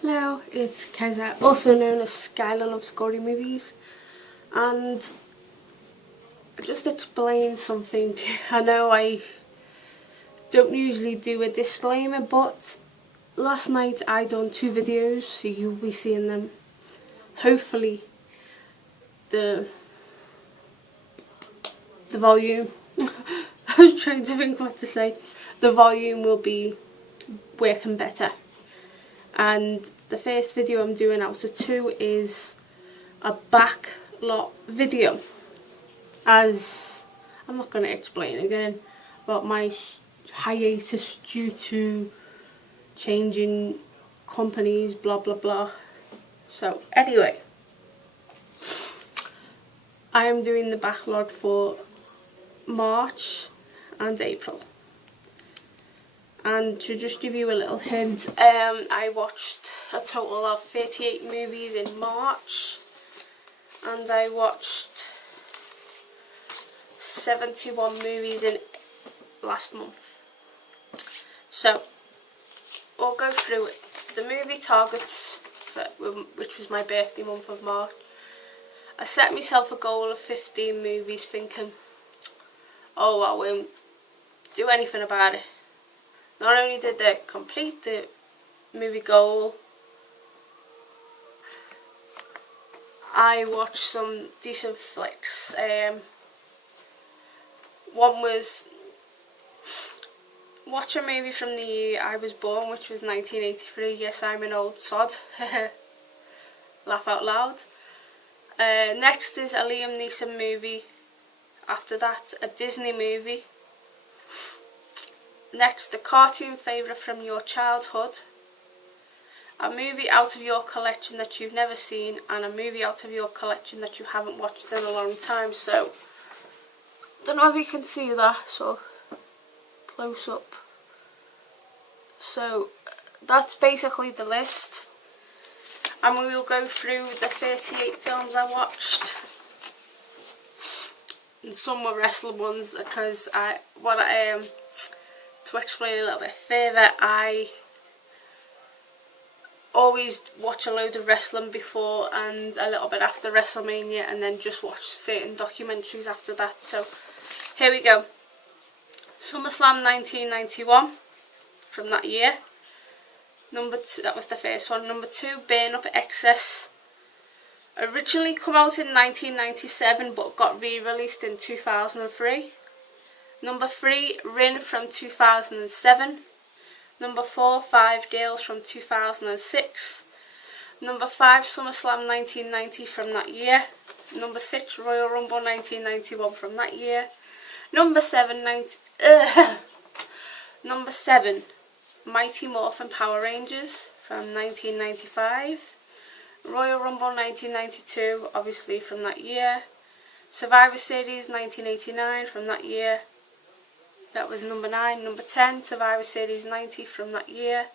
Hello, it's Keza, also known as Skylar Loves Scary Movies, and just explain something. I know I don't usually do a disclaimer, but last night I done 2 videos, so you'll be seeing them. Hopefully the volume, I was trying to think what to say, the volume will be working better. And the first video I'm doing out of 2 is a backlot video, as I'm not going to explain again about my hiatus due to changing companies, blah blah blah. So anyway, I am doing the backlog for March and April. And to just give you a little hint, I watched a total of 38 movies in March, and I watched 71 movies in last month. So we'll go through it. The movie targets, which was my birthday month of March, I set myself a goal of 15 movies, thinking, oh, I won't do anything about it. Not only did I complete the movie goal, I watched some decent flicks. One was watch a movie from the year I was born, which was 1983. Yes, I'm an old sod. Laugh out loud. Next is a Liam Neeson movie. After that, a Disney movie. Next, a cartoon favourite from your childhood. A movie out of your collection that you've never seen, and a movie out of your collection that you haven't watched in a long time. So, don't know if you can see that, so close up. So, that's basically the list. And we will go through the 38 films I watched. And some were wrestling ones, because to explain a little bit further, I always watch a load of wrestling before and a little bit after WrestleMania, and then just watch certain documentaries after that. So here we go. SummerSlam 1991, from that year. Number 2, that was the first one. Number 2, Burn Up Excess. Originally come out in 1997 but got re-released in 2003. Number 3, Rin from 2007. Number 4, Five Girls from 2006. Number 5, SummerSlam 1990 from that year. Number 6, Royal Rumble 1991 from that year. Number 7, Mighty Morphin Power Rangers from 1995. Royal Rumble 1992, obviously from that year. Survivor Series 1989 from that year. That was number 9. Number 10, Survivor Series 90 from that year.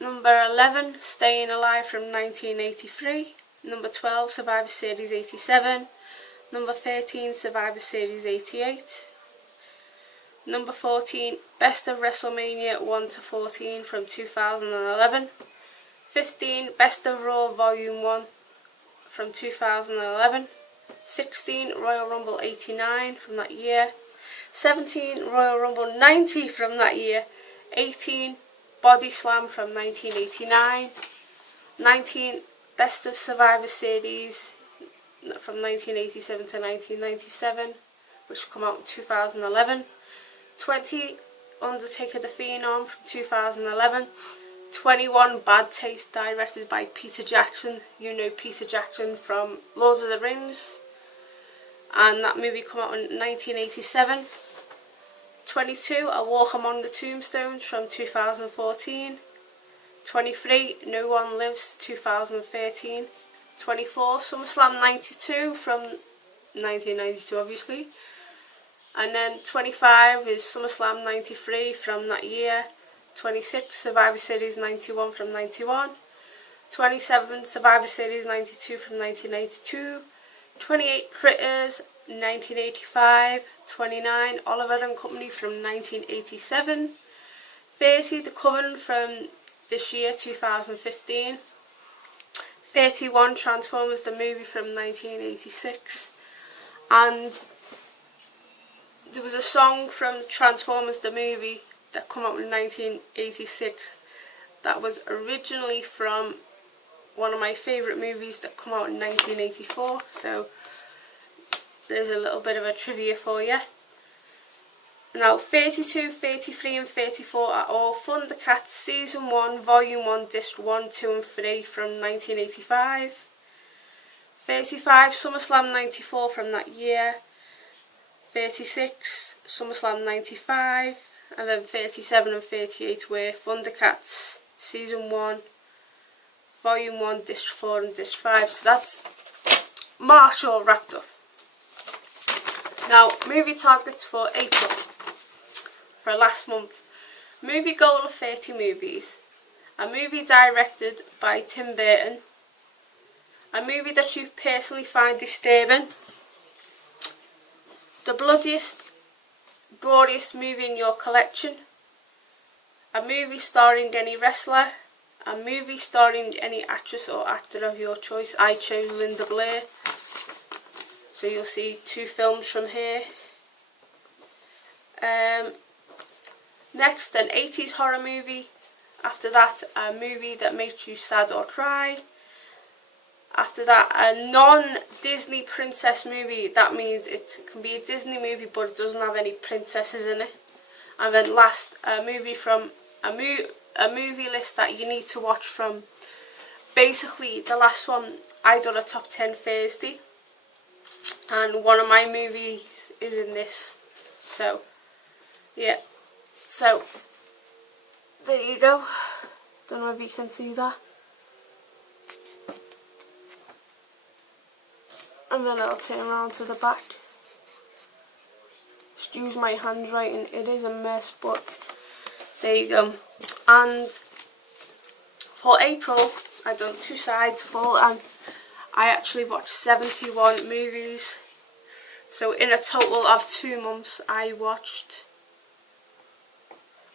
Number 11, Staying Alive from 1983. Number 12, Survivor Series 87. Number 13, Survivor Series 88. Number 14, Best of WrestleMania 1 to 14 from 2011. 15, Best of Raw Volume 1 from 2011. 16, Royal Rumble 89 from that year. 17, Royal Rumble 90 from that year. 18, Body Slam from 1989. 19, Best of Survivor Series from 1987 to 1997, which come out in 2011. 20, Undertaker the Phenom from 2011. 21, Bad Taste, directed by Peter Jackson. You know Peter Jackson from Lord of the Rings, and that movie came out in 1987. 22, A Walk Among the Tombstones from 2014. 23, No One Lives 2013. 24, SummerSlam 92 from 1992 obviously. And then 25 is SummerSlam 93 from that year. 26, Survivor Series 91 from 91. 27, Survivor Series 92 from 1992. 28, Critters 1985. 29, Oliver and Company from 1987. 30, The Coven from this year, 2015. 31, Transformers the movie from 1986. And there was a song from Transformers the movie that came out in 1986 that was originally from one of my favourite movies that came out in 1984. So there's a little bit of a trivia for you. Now 32, 33 and 34 are all Thundercats Season 1, Volume 1, Disc 1, 2 and 3 from 1985. 35, SummerSlam 94 from that year. 36, SummerSlam 95. And then 37 and 38 were Thundercats Season 1, Volume 1, Disc 4 and Disc 5. So that's March all wrapped up. Now, movie targets for April. For last month. Movie goal of 30 movies. A movie directed by Tim Burton. A movie that you personally find disturbing. The bloodiest, goriest movie in your collection. A movie starring any wrestler. A movie starring any actress or actor of your choice. I chose Linda Blair. So you'll see 2 films from here. Next, an 80s horror movie. After that, a movie that makes you sad or cry. After that, a non-Disney princess movie. That means it can be a Disney movie but it doesn't have any princesses in it. And then last, a movie from a movie list that you need to watch from. Basically, the last one, I done a top 10 Thursday. And one of my movies is in this. So, yeah. So, there you go. Don't know if you can see that. And then I'll turn around to the back. Excuse my handwriting, it is a mess, but there you go. And for April, I've done 2 sides full, and I actually watched 71 movies. So in a total of 2 months, I watched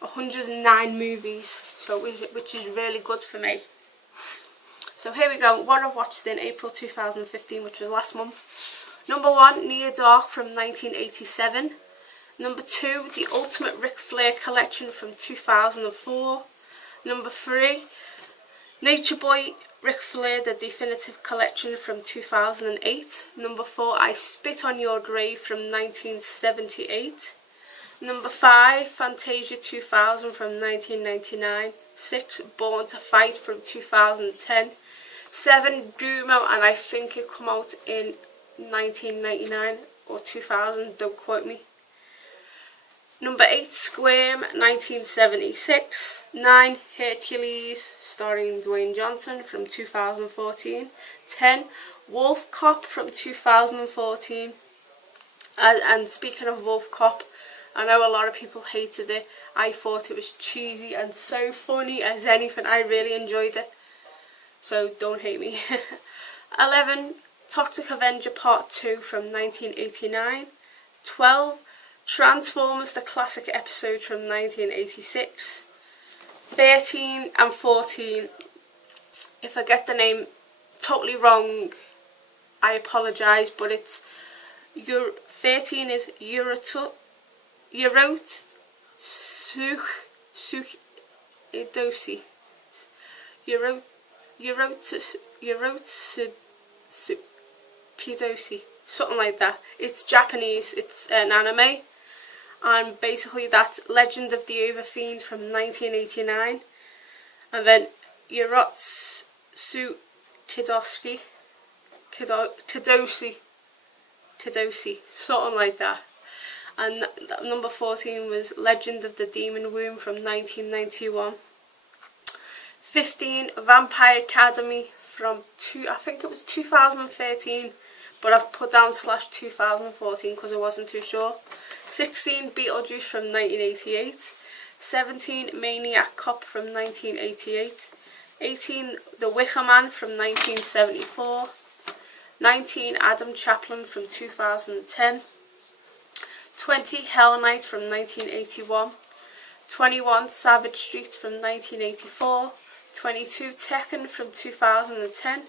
109 movies, so which is really good for me. So here we go, what I've watched in April 2015, which was last month. Number 1, Near Dark from 1987. Number 2, The Ultimate Ric Flair Collection from 2004. Number 3, Nature Boy Ric Flair The Definitive Collection from 2008. Number 4, I Spit on Your Grave from 1978. Number 5, Fantasia 2000 from 1999. 6, Born to Fight from 2010. 7, Gumo, and I think it came out in 1999 or 2000, don't quote me. Number 8, Squirm 1976. 9, Hercules starring Dwayne Johnson from 2014. 10, Wolf Cop from 2014. And speaking of Wolf Cop, I know a lot of people hated it. I thought it was cheesy and so funny as anything. I really enjoyed it. So don't hate me. 11, Toxic Avenger Part 2 from 1989. 12, Transformers The Classic Episode from 1986. 13 and 14, if I get the name totally wrong, I apologise, but it's 13 is Eurote Idosi. Pidosi, something like that. It's Japanese, it's an anime, and basically that's Legend of the Overfiend from 1989, and then Yorotsu Kidoshi, something like that. And number 14 was Legend of the Demon Womb from 1991. 15, Vampire Academy from I think it was 2013, but I've put down /2014 because I wasn't too sure. 16, Beetlejuice from 1988. 17, Maniac Cop from 1988. 18, The Wicker Man from 1974. 19, Adam Chaplin from 2010. 20, Hell Night from 1981. 21 Savage Street from 1984, 22 Tekken from 2010,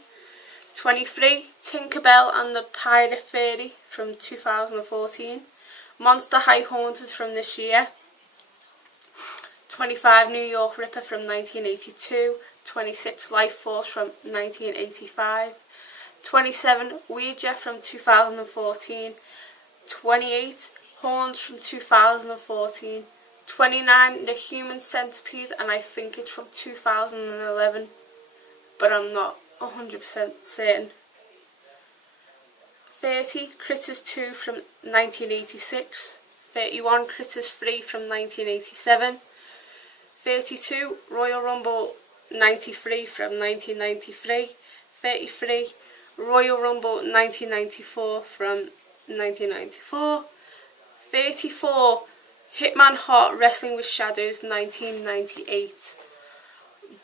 23 Tinkerbell and the Pirate Fairy from 2014, Monster High Haunted from this year, 25 New York Ripper from 1982, 26 Life Force from 1985, 27 Ouija from 2014, 28 Horns from 2014, 29 The Human Centipede, and I think it's from 2011, but I'm not 100% certain. 30 Critters 2 from 1986, 31 Critters 3 from 1987, 32 Royal Rumble 93 from 1993, 33 Royal Rumble 1994 from 1994, 34 Hitman Hart Wrestling with Shadows 1998.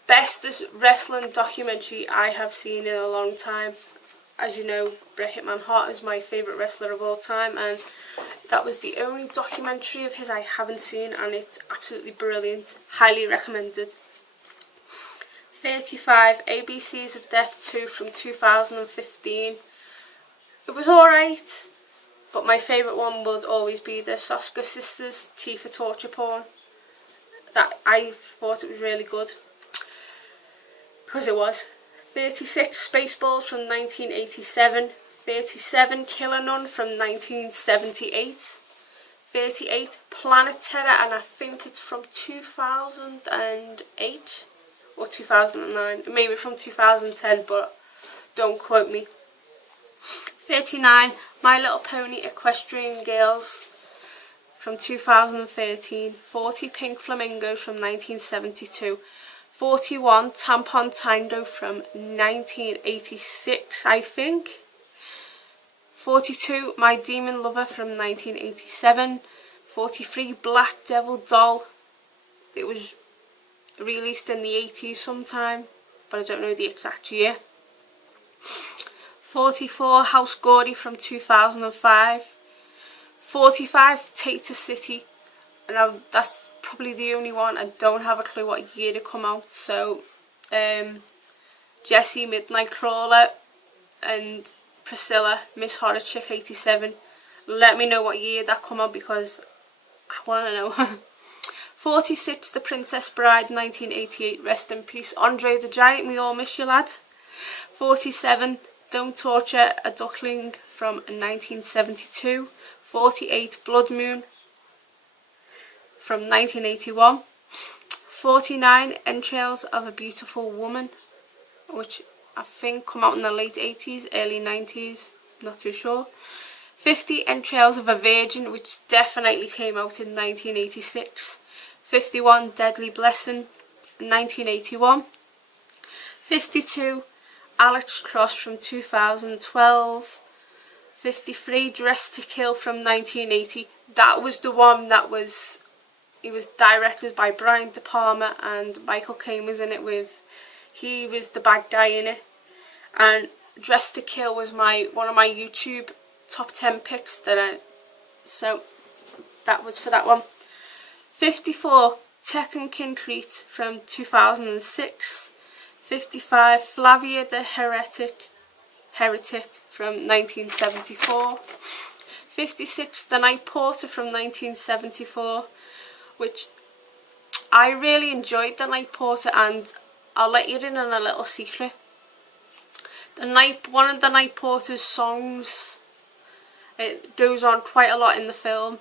Best wrestling documentary I have seen in a long time. As you know, Bret Hitman Hart is my favourite wrestler of all time, and that was the only documentary of his I haven't seen, and it's absolutely brilliant. Highly recommended. 35 ABCs of Death 2 from 2015. It was alright, but my favourite one would always be the Soska Sisters Tifa torture porn. That I thought it was really good, because it was. 36 Spaceballs from 1987, 37 Killer Nun from 1978, 38 Planet Terror, and I think it's from 2008 or 2009, maybe from 2010, but don't quote me. 39 My Little Pony Equestrian Girls from 2013, 40 Pink Flamingos from 1972, 41 Tampon Tango from 1986, I think. 42 My Demon Lover from 1987. 43 Black Devil Doll. It was released in the 80s sometime, but I don't know the exact year. 44 House Gordy from 2005. 45 Tater City, and that's probably the only one I don't have a clue what year to come out. So Jessie Midnight Crawler and Priscilla Miss Horror Chick 87, let me know what year that come out, because I want to know. 46 The Princess Bride 1988, rest in peace Andre the Giant, we all miss you lad. 47 Don't Torture a Duckling from 1972. 48 Blood Moon from 1981. 49 Entrails of a Beautiful Woman, which I think come out in the late 80s, early 90s, not too sure. 50 Entrails of a Virgin, which definitely came out in 1986. 51 Deadly Blessing, 1981. 52 Alex Cross from 2012. 53 Dress to Kill from 1980. That was the one that was, it was directed by Brian De Palma, and Michael Caine was in it with, he was the bad guy in it. And Dress to Kill was one of my YouTube top 10 picks so that was for that one. 54 Tekken Concrete from 2006. 55 Flavia the Heretic from 1974. 56 The Night Porter from 1974, which I really enjoyed The Night Porter, and I'll let you in on a little secret. One of The Night Porter's songs, it goes on quite a lot in the film.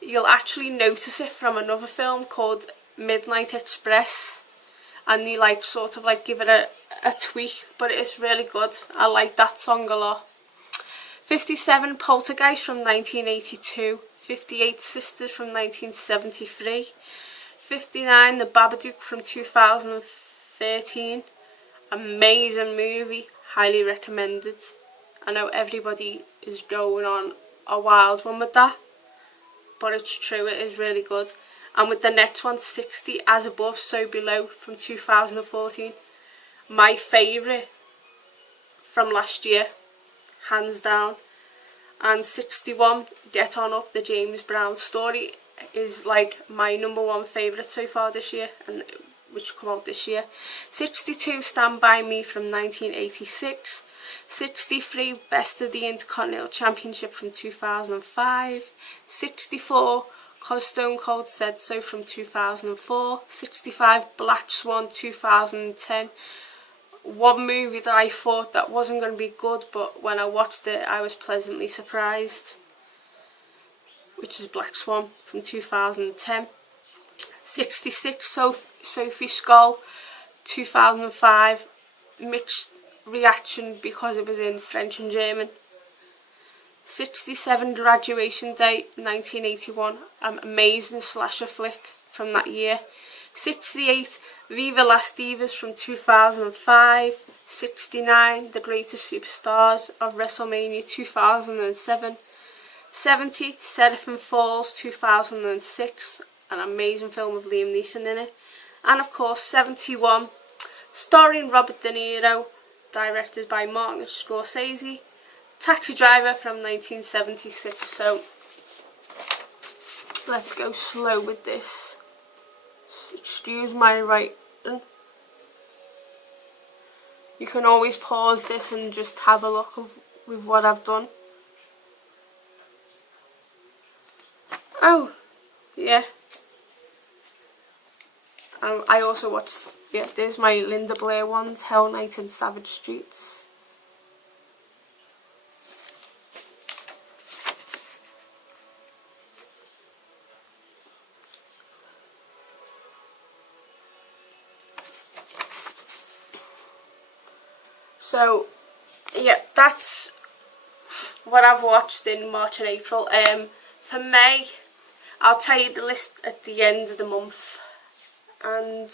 You'll actually notice it from another film called Midnight Express, and they sort of give it a tweak, but it's really good. I like that song a lot. 57 Poltergeist from 1982. 58 Sisters from 1973. 59 The Babadook from 2013. Amazing movie, highly recommended. I know everybody is going on a wild one with that, but it's true, it is really good. And with the next one, 60 As Above, So Below from 2014. My favourite from last year, hands down. And 61 Get On Up, the James Brown story. is like my #1 favourite so far this year, and which come out this year. 62, Stand By Me from 1986. 63, Best of the Intercontinental Championship from 2005. 64, Cause Stone Cold Said So from 2004. 65, Black Swan 2010. One movie that I thought that wasn't going to be good, but when I watched it I was pleasantly surprised, which is Black Swan from 2010. 66, Sophie Scholl 2005. Mixed reaction because it was in French and German. 67, Graduation Day 1981, amazing slasher flick from that year. 68, Viva Las Divas from 2005. 69, The Greatest Superstars of WrestleMania 2007. 70, Seraphim Falls 2006, an amazing film with Liam Neeson in it. And of course 71, starring Robert De Niro, directed by Martin Scorsese, Taxi Driver from 1976. So let's go slow with this. Excuse my writing. You can always pause this and just have a look with what I've done. Oh, yeah. I also watched, yeah, there's my Linda Blair ones, Hell Night and Savage Streets. So, yeah, that's what I've watched in March and April. For May, I'll tell you the list at the end of the month. And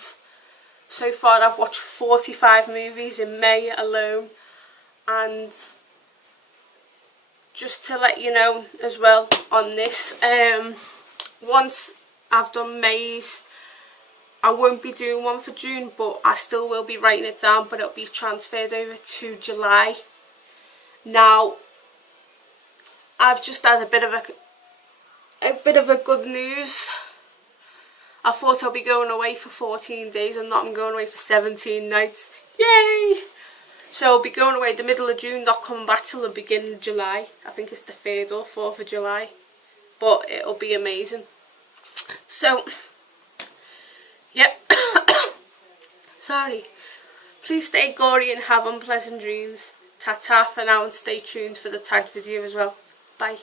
so far I've watched 45 movies in May alone. And just to let you know as well on this, once I've done May's, I won't be doing one for June, but I still will be writing it down, but it'll be transferred over to July. Now, I've just had a bit of a good news. I thought I'll be going away for 14 days. I'm not. I'm going away for 17 nights. Yay! So I'll be going away the middle of June, not coming back till the beginning of July. I think it's the 3rd or 4th of July. But it'll be amazing. So, yep. Sorry. Please stay gory and have unpleasant dreams. Ta-ta for now, and stay tuned for the tagged video as well. Bye.